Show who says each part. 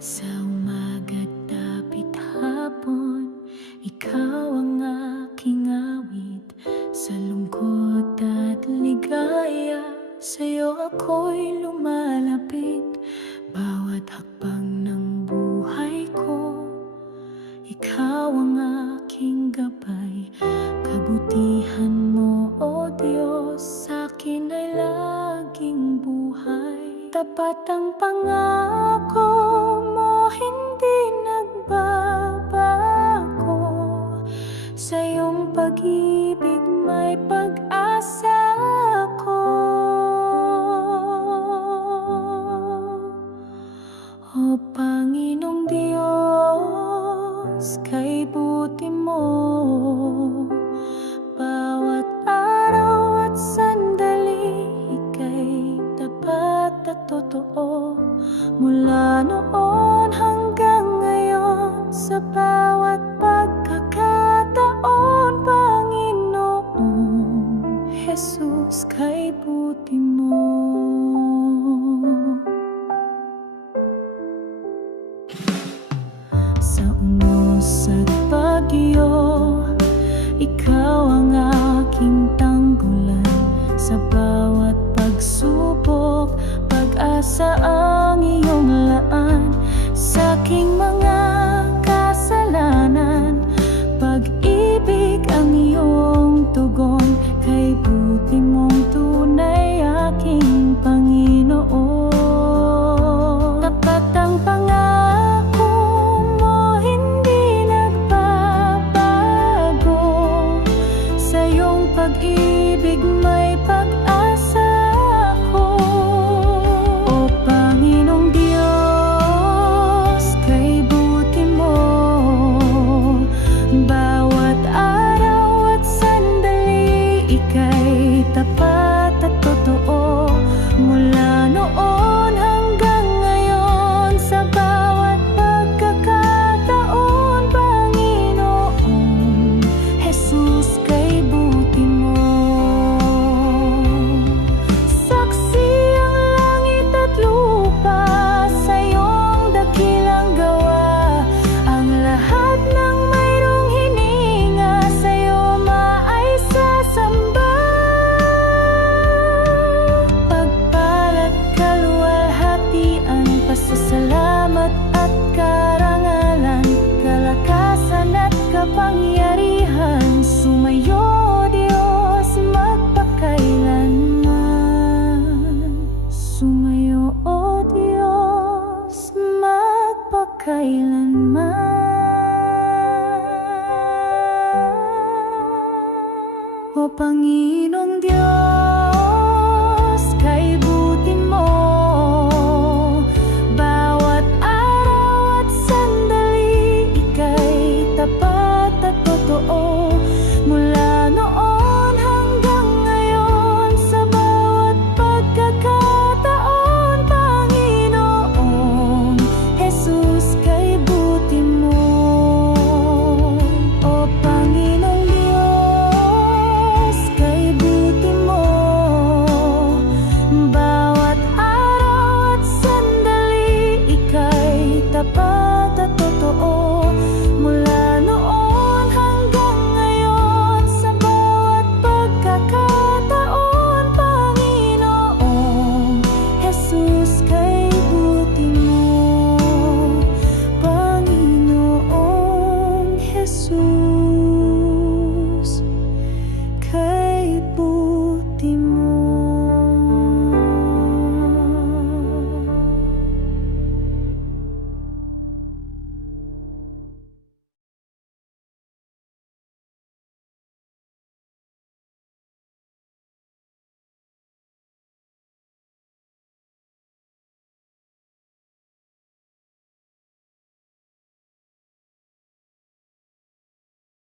Speaker 1: Sa umaga't dapit hapon Ikaw ang aking awit. Sa lungkot at ligaya Sa'yo ako'y lumalapit. Bawat hakbang ng buhay ko Ikaw ang aking gabay. Kabutihan mo, O Diyos Sa'kin ay laging buhay. Tapat ang pangalan hindi nagbabago. Sa iyong pag-ibig may pag-asa ko O Panginoong Diyos, kay buti mo Mula noon hanggang ngayon Sa bawat pagkakataon Panginoon Jesus, kay buti mo. Sa unos at bagyo Ikaw ang aking tanggulan. Sa bawat pagsubok Pag-asa ang aking mga kasalanan. Pag-ibig ang iyong tugon Kay buti mong tunay aking Panginoon. Tapat ang pangako mo Hindi nagbabago. Sa iyong pag-ibig may pag-asa magpakailanman O Panginoong